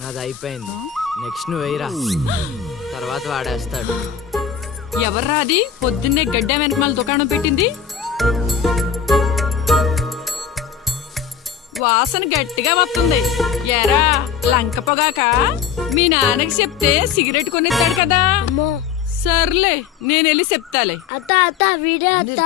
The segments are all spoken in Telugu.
నాది అయిపోయింది. నెక్స్ట్ నువ్వు వేయరా, తర్వాత వాడేస్తాడు. ఎవర్రా అది పొద్దున్నే గడ్డ వెనకమాల దుకాణం పెట్టింది? వాసన గట్టిగా వస్తుంది. ఎరా లంక పొగాక? మీ నాన్నకి చెప్తే సిగరెట్ కొనిస్తాడు కదా. సర్లే నేను వెళ్ళి చెప్తాలే. అత్త అత్త వీడే అత్త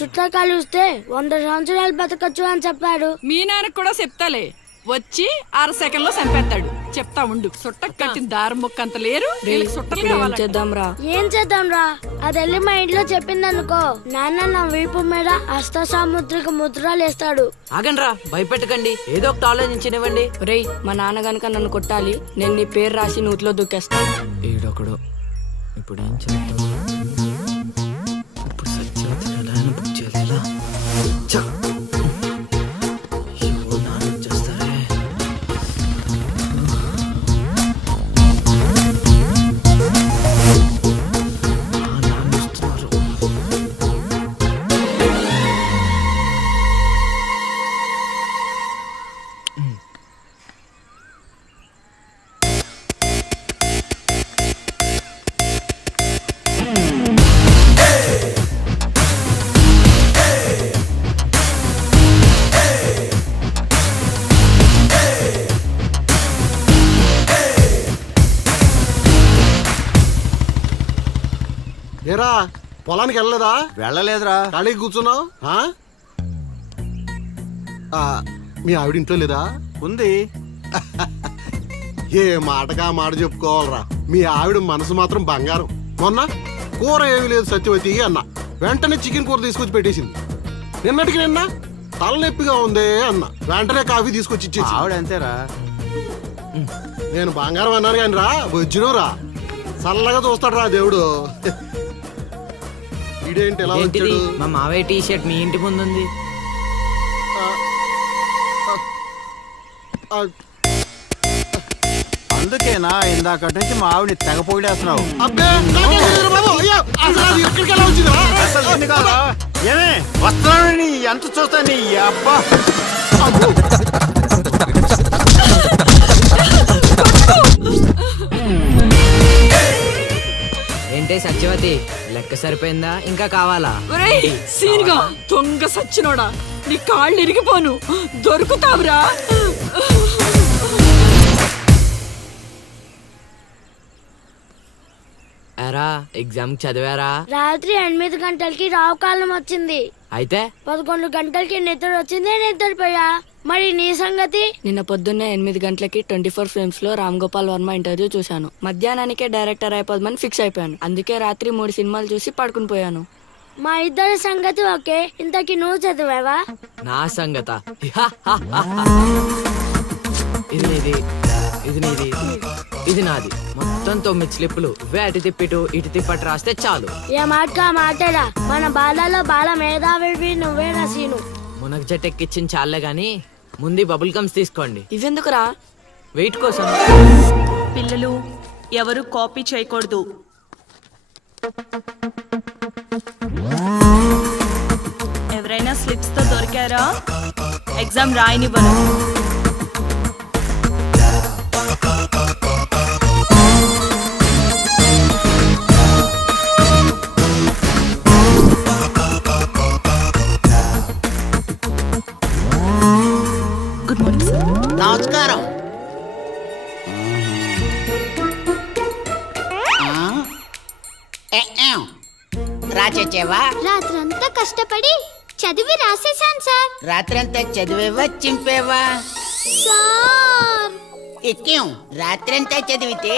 చుట్టాలు చూస్తే 100 సంవత్సరాలు బతకచ్చు అని చెప్పాడు. మీ నాన్నకు కూడా చెప్తాలే, వచ్చి 6 సెకండ్లో చంపేస్తాడు. చెప్తా ఉండు. సుట్టకు కట్టిన దారం ముక్క అంత లేరు. ఏం చేద్దాం రా? అది వెళ్ళి మా ఇంట్లో చెప్పిందనుకో, నాన్న నా వీపు మీద హస్త సాముద్రిక ముద్రలు వేస్తాడు. ఆగండి రా, భయపెట్టకండి, ఏదో ఒకటి ఆలోచించనివ్వండి. రేయ్, మా నాన్న గనక నన్ను కొట్టాలి, నేను నీ పేరు రాసి నూతిలో దూకేస్తాను. ఈడొకడు. ఇప్పుడు ఏం చేద్దాం? ఇప్పుడు సత్యవతిని ఎలా అయినా బుక్ చేయాలి. ఎలా? ఏరా పొలానికి వెళ్ళలేదా? వెళ్ళలేదురా. ఖాళీ కూర్చున్నావు? మీ ఆవిడ ఇంట్లో లేదా? ఉంది. ఏ మాటగా మాట చెప్పుకోవాలరా, మీ ఆవిడ మనసు మాత్రం బంగారం. మొన్న కూర ఏమీ లేదు సత్యవతి అన్న, వెంటనే చికెన్ కూర తీసుకొచ్చి పెట్టేసింది. నిన్నటికి నిన్న తలనొప్పిగా ఉంది అన్న, వెంటనే కాఫీ తీసుకొచ్చి ఇచ్చేసి. ఆవిడ అంతేరా. నేను బంగారం అన్నాను కానీ రా, వచ్చిన రా చల్లగా చూస్తాడు రా దేవుడు. ఇదేంటి ఎలా వచ్చాడు? మా మావయ్య టీ షర్ట్ మీ ఇంటి ముందు ఉంది. అందుకేనా ఇందాక నుంచి మా ఆవిడని తెగ పొగిడేస్తున్నావు? ఏమే వస్తున్నాను, ఎంత చూస్తా నీ అబ్బా. ఏంటే సత్యవతి, లెక్క సరిపోయిందా? ఇంకా కావాలా? సీన్గా దొంగ సచ్చినోడా, నీ కాళ్ళు ఇరిగిపోను, దొరుకుతావురా. ఎరా ఎగ్జామ్ చదివారా? రాత్రి 8 గంటలకి రావు కాలం వచ్చింది. అయితే 11 గంటలకి నిద్ర వచ్చింది, నిద్రపోయా. మరి నీ సంగతి? నిన్న పొద్దున్నే 8 గంటలకి 24 ఫిల్మ్స్ లో రామ్ గోపాల్ వర్మ ఇంటర్వ్యూ చూశాను. మధ్యాహ్నానికే డైరెక్టర్ అయిపోదామని ఫిక్స్ అయిపోయాను. అందుకే రాత్రి 3 సినిమాలు చూసి పడుకుని పోయాను. మా ఇద్దరి సంగతి ఓకే. ఇంతకి నువ్వు చదివావా? నా సంగత ఇది నీది, ఇది నీది, ఇది నాది. మొత్తం 9 స్లిప్పులు. అటు తిప్పిటు ఇటు తిప్పటి రాస్తే చాలు. ఏ మాట మాట్లాడా, మన బాలలో బాల మేధావి నువ్వే రసీను. మునగ చెట్టు ఎక్కిచ్చిన చాలే గాని ముందు బబుల్ గమ్స్ తీసుకోండి. ఇవెందుకురా? వెయిట్ కోసం. పిల్లలు ఎవరు కాపీ చేయకూడదు. ఎవరైనా స్లిప్స్ తో దొరికారా? ఎగ్జామ్ రాయనివ్వను. Good morning sir. నమస్కారం. రాచేవా? రాత్రంతా కష్టపడి చదివి రాసేసాను సార్. రాత్రంతా చదివేవా చింపేవా? సార్ ఎక్కేం రాత్రంతా చదివితే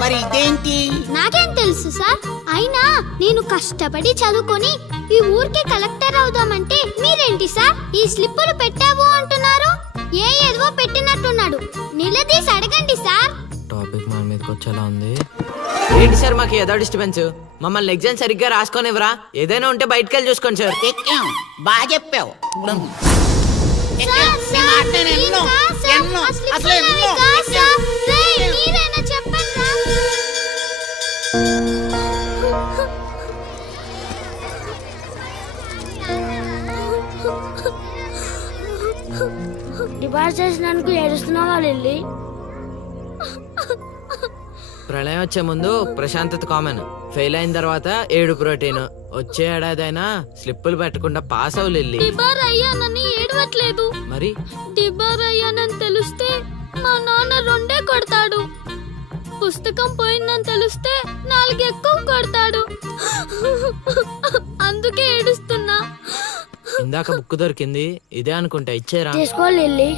మరి ఇదేంటి? నాకేం తెలుసు సార్. అయినా నేను కష్టపడి చదువుకొని ఈ ఊరికి కలెక్టర్ అవుదామంటే మీరేంటి సార్ ఈ స్లిప్పులు పెట్టావు అంటున్నారు? ఏదో పెట్టినట్టున్నాడు. నిలదీసి అడగండి సార్. టాపిక్ మన మీదకి వచ్చేలా ఉంది. ఏంటి సార్ మాకు ఏదో డిస్టర్బెన్స్? మమ్మల్ని ఎగ్జామ్ సరిగ్గా రాసుకోనివ్వరా? ఏదైనా ఉంటే బయటకు వెళ్ళి చూసుకోండి సార్. ఎక్కేం బాగా చెప్పావు. డిపాజిట్ చేసినందుకు ఏడుస్తున్నావా లిల్లీ? ప్రళయం వచ్చే ముందు ప్రశాంతత కామన్. ఫెయిల్ అయిన తర్వాత ఏడు ప్రోటీన్. వచ్చే ఏడాదైనా స్లిప్పులు పెట్టకుండా పాస్ అవ్వు లిల్లీ. డిబార్ అయ్యానని ఏడవట్లేదు. మరి డిబార్ అయ్యానని తెలిస్తే మా నాన్న రెండే కొడతాడు. పుస్తకం పోయిందని తెలిస్తే 4 ఎక్కువ కొడతాడు. అందుకే ఏడుస్తున్నా. ఇందాక బుక్ దొరికింది, ఇదే అనుకుంటా. ఇచ్చేరా. తీసుకో Lily.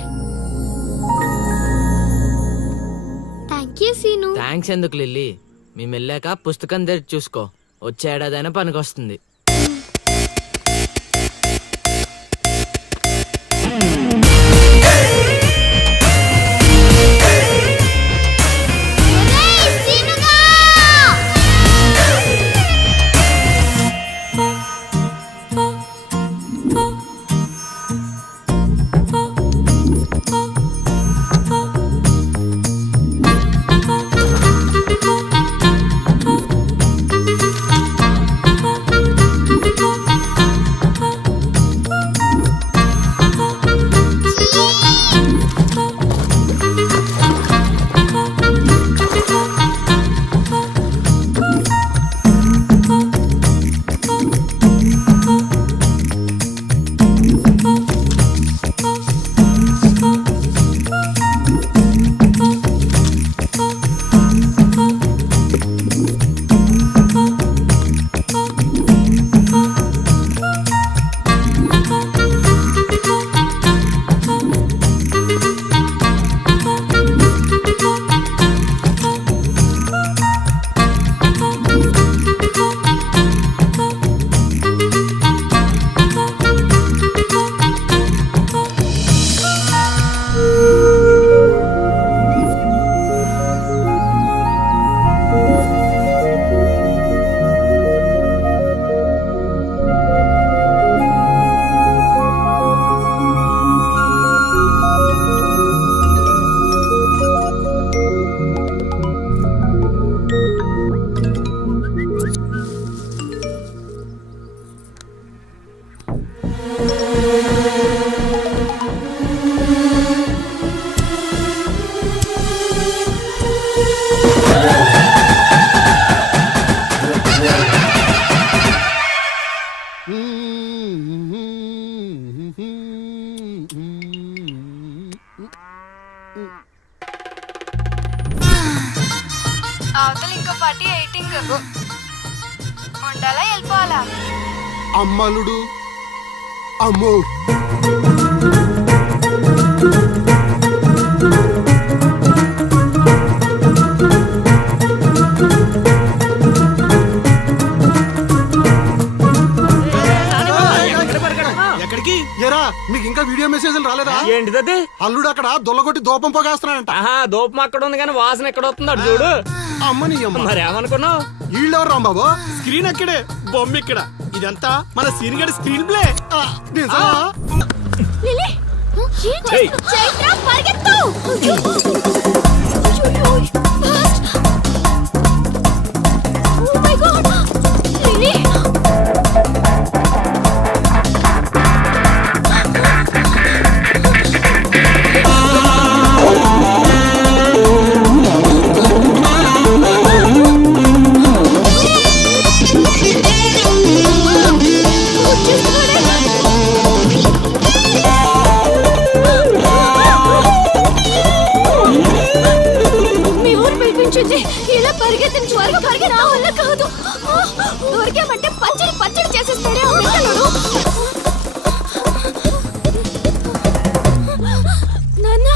Thank you Seenu. Thanks ఎందుకు లిల్లీ? మేము వెళ్ళాక పుస్తకం తెరిచి చూసుకో. వచ్చే ఏడాదైనా పనికొస్తుంది. ఒరేయ్ సీనుగా! అవతల ఇంకో పార్టీ ఎయిటింగ్ ఉండాలా వెళ్ళిపోవాలా? అమ్మలుడు అమ్మో. ఎక్కడికి? ఏరా మీకు ఇంకా వీడియో మెసేజ్లు రాలేదా? ఏంటిది? అల్లుడు అక్కడ దొల్లగొట్టి దూపం పొగేస్తున్నాడంట. ఆహా, దూపం అక్కడ ఉంది కానీ వాసన ఎక్కడ వస్తుంది అటు చూడు. అమ్మని అమ్మ. మరి ఏమనుకున్నావు? వీళ్ళెవరు రాంబాబు? స్క్రీన్ అక్కడే, బొమ్మ ఇక్కడ. ఇదంతా మన సీన్ గడి స్క్రీన్ ప్లే. నిజమా? లిల్లీ ఏం చేస్తున్నావ్? చైత్ర పరిగెత్తు. Fast. Oh my god. Lily మీ ఊరు పిలిపించింది. ఇలా పరిగెత్తిన త్వరగా పరిగె నా వల్ల కాదు. దొరికామంటే పచ్చడి పచ్చడి చేసేస్తాడే ఆ పిల్లలు. నాన్న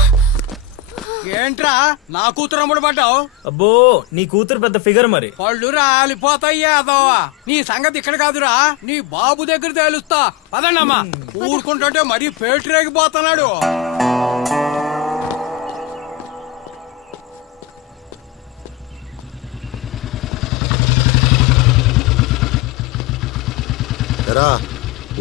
ఏంట్రా నా కూతురు అమ్ముడు పడ్డావు? అబ్బో, నీ కూతురు పెద్ద ఫిగర్ మరి. పళ్ళు రాలిపోతాయ్యా అదోవా. నీ సంగతి ఇక్కడ కాదురా, నీ బాబు దగ్గర తేలుస్తా. పదండమ్మా. ఊరుకుంటుంటే మరీ పేటరేగిపోతున్నాడు.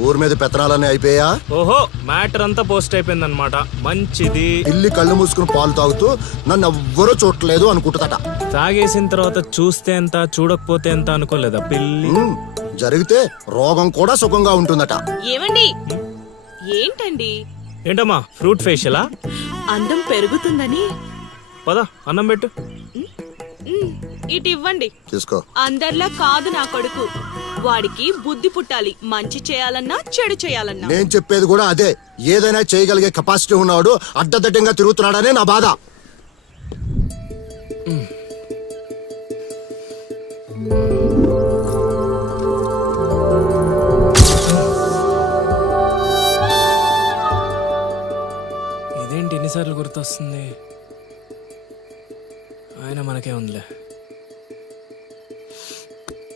ఊరి మీద పెత్తనాలన్నీ అయిపోయా? ఓహో, మ్యాటర్ అంతా పోస్ట్ అయిపోయింది అనమాట. మంచిది. ఇల్లి కళ్ళు మూసుకుని పాలు తాగుతూ నన్ను ఎవ్వరూ చూడలేదు అనుకుంటుందట. తాగేసిన తర్వాత చూస్తే ఎంత, చూడకపోతే ఎంత అనుకోలేదా పిల్లి? జరిగితే రోగం కూడా సుఖంగా ఉంటుందట. ఏమండి ఏంటండి ఏంటమ్మా ఫ్రూట్ ఫేషియలా? అందం పెరుగుతుందని. పద అన్నం పెట్టు. ఇటు ఇవ్వండి. తీసుకో. అందరిలా కాదు నా కొడుకు. వాడికి బుద్ధి పుట్టాలి, మంచి చేయాలన్నా చెడు చేయాలన్నా. నేను చెప్పేది కూడా అదే. ఏదైనా చేయగలిగే కెపాసిటీ ఉన్నవాడు అడ్డదడ్డంగా తిరుగుతున్నాడనే నా బాధ. ఇదేంటి ఎన్నిసార్లు గుర్తొస్తుంది? ఆయన మనకే ఉందిలే.